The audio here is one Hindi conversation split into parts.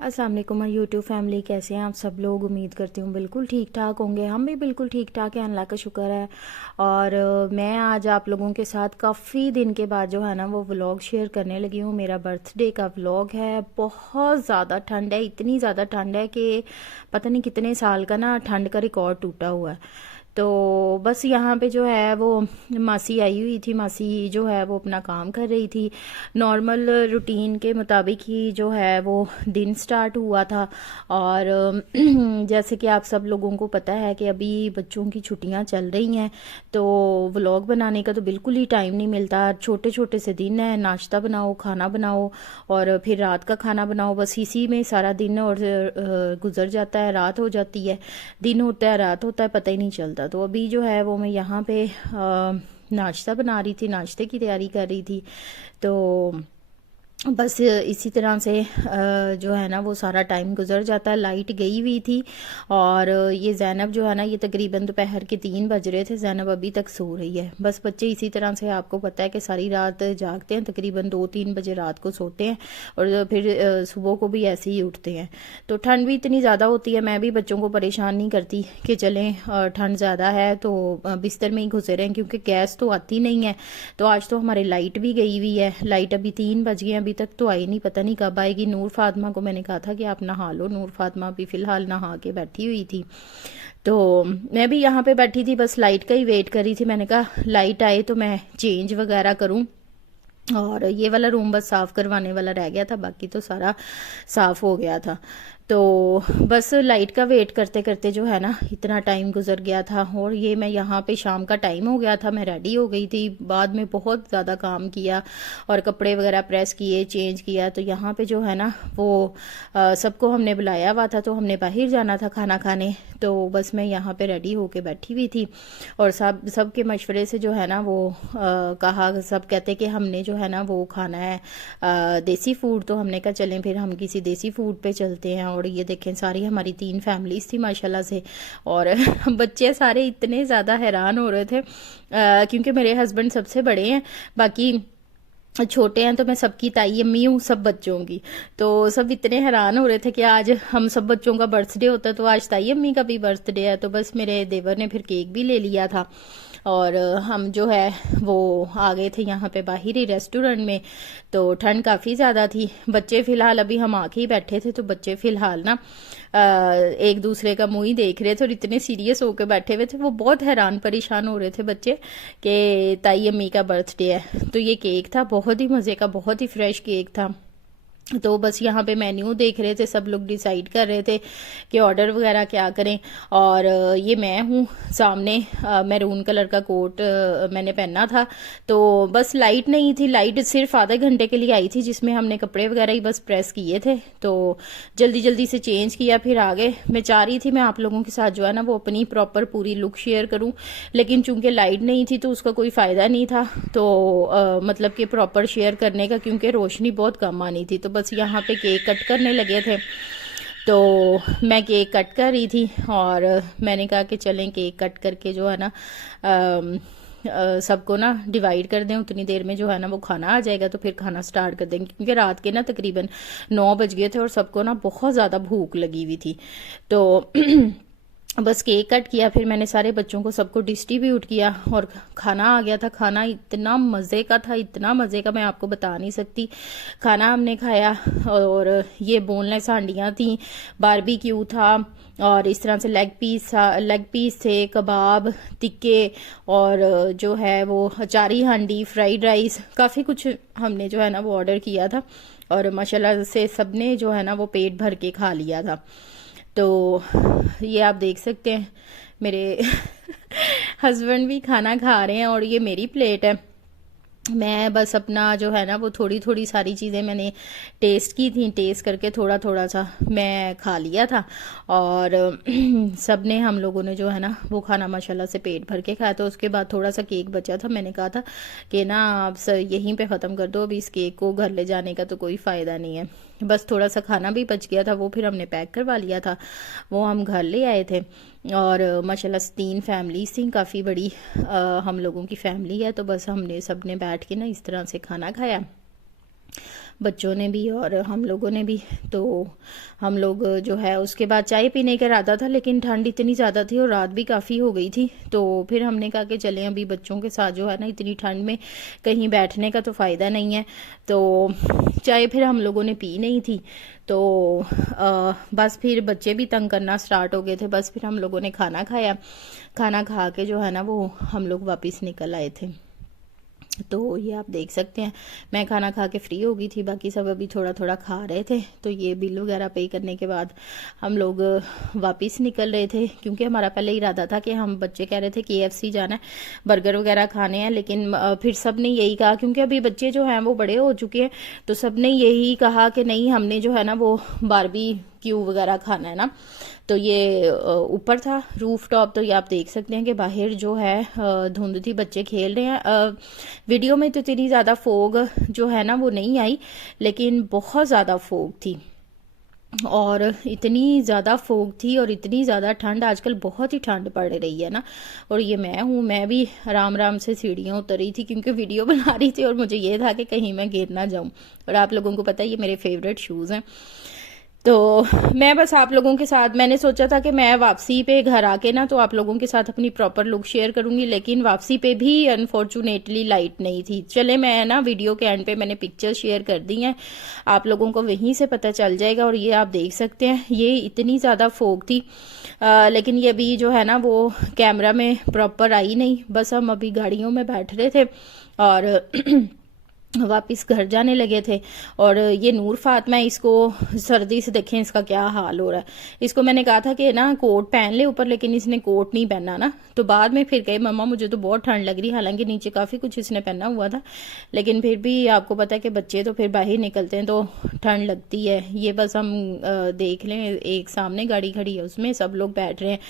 अस्सलाम वालेकुम माय यूट्यूब फैमिली, कैसे हैं आप सब लोग। उम्मीद करती हूँ बिल्कुल ठीक ठाक होंगे। हम भी बिल्कुल ठीक ठाक हैं, अल्लाह का शुक्र है। और मैं आज आप लोगों के साथ काफ़ी दिन के बाद जो है ना वो व्लॉग शेयर करने लगी हूँ। मेरा बर्थडे का व्लॉग है। बहुत ज़्यादा ठंड है, इतनी ज़्यादा ठंड है कि पता नहीं कितने साल का ना ठंड का रिकॉर्ड टूटा हुआ है। तो बस यहाँ पे जो है वो मासी आई हुई थी। मासी जो है वो अपना काम कर रही थी। नॉर्मल रूटीन के मुताबिक ही जो है वो दिन स्टार्ट हुआ था। और जैसे कि आप सब लोगों को पता है कि अभी बच्चों की छुट्टियां चल रही हैं, तो व्लॉग बनाने का तो बिल्कुल ही टाइम नहीं मिलता। छोटे छोटे से दिन है, नाश्ता बनाओ, खाना बनाओ और फिर रात का खाना बनाओ, बस इसी में सारा दिन और गुजर जाता है। रात हो जाती है, दिन होता है, रात होता है, पता ही नहीं चलता। तो अभी जो है वो मैं यहाँ पे नाश्ता बना रही थी, नाश्ते की तैयारी कर रही थी। तो बस इसी तरह से जो है ना वो सारा टाइम गुजर जाता है। लाइट गई हुई थी और ये जैनब जो है ना, ये तकरीबन दोपहर के 3 बज रहे थे, जैनब अभी तक सो रही है। बस बच्चे इसी तरह से आपको पता है कि सारी रात जागते हैं, तकरीबन 2-3 बजे रात को सोते हैं और फिर सुबह को भी ऐसे ही उठते हैं। तो ठंड भी इतनी ज़्यादा होती है, मैं भी बच्चों को परेशान नहीं करती कि चलें ठंड ज़्यादा है तो बिस्तर में ही घुसे रहें, क्योंकि गैस तो आती नहीं है। तो आज तो हमारी लाइट भी गई हुई है। लाइट अभी 3 बज गए, अभी तक तो आई नहीं, पता नहीं कब आएगी। नूर फातिमा को मैंने कहा था कि आप नहा लो। नूर फातिमा भी फिलहाल नहा के बैठी हुई थी। तो मैं भी यहाँ पे बैठी थी, बस लाइट का ही वेट कर रही थी। मैंने कहा लाइट आए तो मैं चेंज वगैरह करूँ। और ये वाला रूम बस साफ करवाने वाला रह गया था, बाकी तो सारा साफ हो गया था। तो बस लाइट का वेट करते करते जो है ना इतना टाइम गुजर गया था। और ये मैं यहाँ पे शाम का टाइम हो गया था, मैं रेडी हो गई थी। बाद में बहुत ज़्यादा काम किया और कपड़े वगैरह प्रेस किए, चेंज किया। तो यहाँ पे जो है ना वो सबको हमने बुलाया हुआ था, तो हमने बाहर जाना था खाना खाने। तो बस मैं यहाँ पे रेडी होके बैठी हुई थी और सबके मशवरे से जो है ना वो कहा, सब कहते कि हमने जो है ना वो खाना है देसी फूड। तो हमने कहा चलें फिर हम किसी देसी फूड पे चलते हैं। और ये देखें सारी हमारी 3 फैमिलीज थी माशाल्लाह से। और बच्चे सारे इतने ज़्यादा हैरान हो रहे थे क्योंकि मेरे हस्बैंड सबसे बड़े हैं, बाकी छोटे हैं। तो मैं सबकी ताई अम्मी हूँ सब बच्चों की। तो सब इतने हैरान हो रहे थे कि आज हम सब बच्चों का बर्थडे होता है, तो आज ताई अम्मी का भी बर्थडे है। तो बस मेरे देवर ने फिर केक भी ले लिया था और हम जो है वो आ गए थे यहाँ पे बाहर ही रेस्टोरेंट में। तो ठंड काफ़ी ज़्यादा थी। बच्चे फ़िलहाल अभी हम आके ही बैठे थे, तो बच्चे फ़िलहाल ना एक दूसरे का मुंह ही देख रहे थे और इतने सीरियस होकर बैठे हुए थे। वो बहुत हैरान परेशान हो रहे थे बच्चे कि ताई अम्मी का बर्थडे है। तो ये केक था बहुत ही मज़े का, बहुत ही फ्रेश केक था। तो बस यहाँ पे मेन्यू देख रहे थे, सब लोग डिसाइड कर रहे थे कि ऑर्डर वगैरह क्या करें। और ये मैं हूँ सामने, मैरून कलर का कोट मैंने पहना था। तो बस लाइट नहीं थी, लाइट सिर्फ आधे घंटे के लिए आई थी, जिसमें हमने कपड़े वगैरह ही बस प्रेस किए थे। तो जल्दी जल्दी से चेंज किया, फिर आ गए। मैं चाह रही थी मैं आप लोगों के साथ जो है ना वो अपनी प्रॉपर पूरी लुक शेयर करूँ, लेकिन चूंकि लाइट नहीं थी तो उसका कोई फ़ायदा नहीं था। तो मतलब कि प्रॉपर शेयर करने का, क्योंकि रोशनी बहुत कम आनी थी। तो बस यहाँ पे केक कट करने लगे थे, तो मैं केक कट कर रही थी और मैंने कहा कि चलें केक कट करके जो है ना सबको ना डिवाइड कर दें। उतनी देर में जो है ना वो खाना आ जाएगा, तो फिर खाना स्टार्ट कर देंगे, क्योंकि रात के ना तकरीबन 9 बज गए थे और सबको ना बहुत ज़्यादा भूख लगी हुई थी। तो बस केक कट किया, फिर मैंने सारे बच्चों को सबको डिस्ट्रीब्यूट किया और खाना आ गया था। खाना इतना मज़े का था, इतना मज़े का मैं आपको बता नहीं सकती। खाना हमने खाया और ये बोनलेस हांडियाँ थी, बारबेक्यू था और इस तरह से लेग पीस थे, कबाब, टिक्के और जो है वो अचारी हांडी, फ्राइड राइस, काफ़ी कुछ हमने जो है ना वो ऑर्डर किया था। और माशाल्लाह से सबने जो है ना वो पेट भर के खा लिया था। तो ये आप देख सकते हैं मेरे हस्बैंड भी खाना खा रहे हैं और ये मेरी प्लेट है। मैं बस अपना जो है ना वो थोड़ी थोड़ी सारी चीज़ें मैंने टेस्ट की थी, टेस्ट करके थोड़ा थोड़ा सा मैं खा लिया था। और सब ने, हम लोगों ने जो है ना वो खाना माशाल्लाह से पेट भर के खाया। तो उसके बाद थोड़ा सा केक बचा था, मैंने कहा था कि ना आप यहीं पे ख़त्म कर दो, अभी इस केक को घर ले जाने का तो कोई फ़ायदा नहीं है। बस थोड़ा सा खाना भी बच गया था, वो फिर हमने पैक करवा लिया था, वो हम घर ले आए थे। और माशाल्लाह से 3 फैमिलीज थी, काफ़ी बड़ी हम लोगों की फैमिली है। तो बस हमने सब ने बैठ के ना इस तरह से खाना खाया। बच्चों ने भी और हम लोगों ने भी। तो हम लोग जो है उसके बाद चाय पीने का इरादा था, लेकिन ठंड इतनी ज़्यादा थी और रात भी काफ़ी हो गई थी, तो फिर हमने कहा कि चलें अभी बच्चों के साथ जो है ना इतनी ठंड में कहीं बैठने का तो फ़ायदा नहीं है। तो चाय फिर हम लोगों ने पी नहीं थी, तो बस फिर बच्चे भी तंग करना स्टार्ट हो गए थे। बस फिर हम लोगों ने खाना खाया, खाना खा के जो है ना वो हम लोग वापस निकल आए थे। तो ये आप देख सकते हैं, मैं खाना खा के फ्री हो गई थी, बाकी सब अभी थोड़ा थोड़ा खा रहे थे। तो ये बिल वगैरह पे करने के बाद हम लोग वापस निकल रहे थे, क्योंकि हमारा पहले इरादा था कि हम बच्चे कह रहे थे KFC जाना है, बर्गर वगैरह खाने हैं, लेकिन फिर सब ने यही कहा, क्योंकि अभी बच्चे जो हैं वो बड़े हो चुके हैं, तो सब ने यही कहा कि नहीं हमने जो है ना वो बारबी क्यू वगैरह खाना है ना। तो ये ऊपर था रूफ टॉप, तो ये आप देख सकते हैं कि बाहर जो है धुंध थी, बच्चे खेल रहे हैं। वीडियो में तो इतनी ज़्यादा फोग जो है ना वो नहीं आई, लेकिन बहुत ज़्यादा फोग थी, और इतनी ज़्यादा फोग थी और इतनी ज़्यादा ठंड, आजकल बहुत ही ठंड पड़ रही है ना। और ये मैं भी आराम आराम से सीढ़ियाँ उतर रही थी, क्योंकि वीडियो बना रही थी और मुझे ये था कि कहीं मैं गिर ना जाऊँ। और आप लोगों को पता है ये मेरे फेवरेट शूज़ हैं, तो मैं बस आप लोगों के साथ, मैंने सोचा था कि मैं वापसी पे घर आके ना तो आप लोगों के साथ अपनी प्रॉपर लुक शेयर करूंगी, लेकिन वापसी पे भी अनफॉर्चुनेटली लाइट नहीं थी। चले मैं ना वीडियो के एंड पे मैंने पिक्चर शेयर कर दी हैं, आप लोगों को वहीं से पता चल जाएगा। और ये आप देख सकते हैं, ये इतनी ज़्यादा फोग थी, लेकिन ये अभी जो है ना वो कैमरा में प्रॉपर आई नहीं। बस हम अभी गाड़ियों में बैठ रहे थे और वापिस घर जाने लगे थे। और ये नूर फातिमा, इसको सर्दी से देखें इसका क्या हाल हो रहा है। इसको मैंने कहा था कि ना कोट पहन ले ऊपर, लेकिन इसने कोट नहीं पहना ना, तो बाद में फिर कहे मम्मा मुझे तो बहुत ठंड लग रही, हालांकि नीचे काफ़ी कुछ इसने पहना हुआ था, लेकिन फिर भी आपको पता है कि बच्चे तो फिर बाहर निकलते हैं तो ठंड लगती है। ये बस हम देख लें, एक सामने गाड़ी खड़ी है उसमें सब लोग बैठ रहे हैं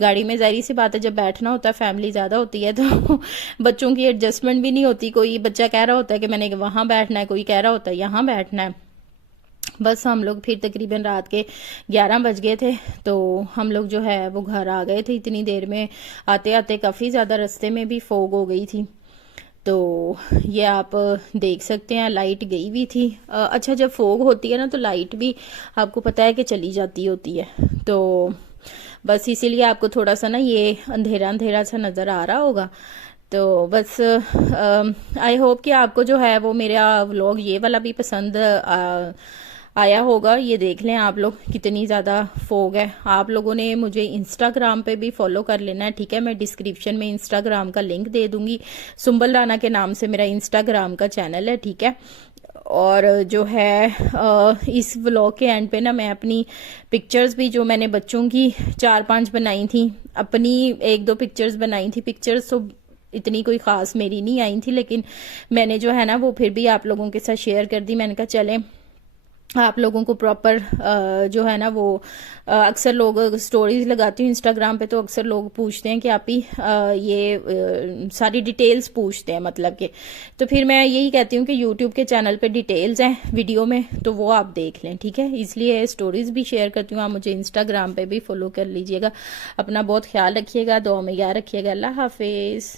गाड़ी में। जाहिर सी बात है जब बैठना होता है, फैमिली ज़्यादा होती है, तो बच्चों की एडजस्टमेंट भी नहीं होती। कोई बच्चा कह रहा होता है कि मैंने वहां बैठना है, कोई कह रहा होता है यहाँ बैठना है। बस हम लोग फिर तकरीबन रात के 11 बज गए थे, तो हम लोग जो है वो घर आ गए थे। इतनी देर में आते आते काफ़ी ज़्यादा रास्ते में भी फोग हो गई थी। तो ये आप देख सकते हैं, लाइट गई हुई थी। अच्छा, जब फोग होती है ना तो लाइट भी आपको पता है कि चली जाती होती है, तो बस इसीलिए आपको थोड़ा सा ना ये अंधेरा अंधेरा सा नज़र आ रहा होगा। तो बस आई होप कि आपको जो है वो मेरा व्लॉग ये वाला भी पसंद आया होगा। ये देख लें आप लोग कितनी ज़्यादा फोग है। आप लोगों ने मुझे इंस्टाग्राम पे भी फॉलो कर लेना है, ठीक है। मैं डिस्क्रिप्शन में इंस्टाग्राम का लिंक दे दूंगी, सुंबल राना के नाम से मेरा इंस्टाग्राम का चैनल है, ठीक है। और जो है इस व्लॉग के एंड पे ना मैं अपनी पिक्चर्स भी, जो मैंने बच्चों की 4-5 बनाई थी, अपनी 1-2 पिक्चर्स बनाई थी। पिक्चर्स तो इतनी कोई ख़ास मेरी नहीं आई थी, लेकिन मैंने जो है ना वो फिर भी आप लोगों के साथ शेयर कर दी। मैंने कहा चलें आप लोगों को प्रॉपर जो है ना वो अक्सर लोग स्टोरीज लगाती हूँ इंस्टाग्राम पे, तो अक्सर लोग पूछते हैं कि आप ही ये सारी डिटेल्स पूछते हैं, मतलब कि, तो फिर मैं यही कहती हूँ कि यूट्यूब के चैनल पे डिटेल्स हैं वीडियो में, तो वो आप देख लें, ठीक है। इसलिए स्टोरीज भी शेयर करती हूँ। आप मुझे इंस्टाग्राम पे भी फॉलो कर लीजिएगा। अपना बहुत ख्याल रखिएगा, दुआ में याद रखिएगा। अल्लाह हाफिज़।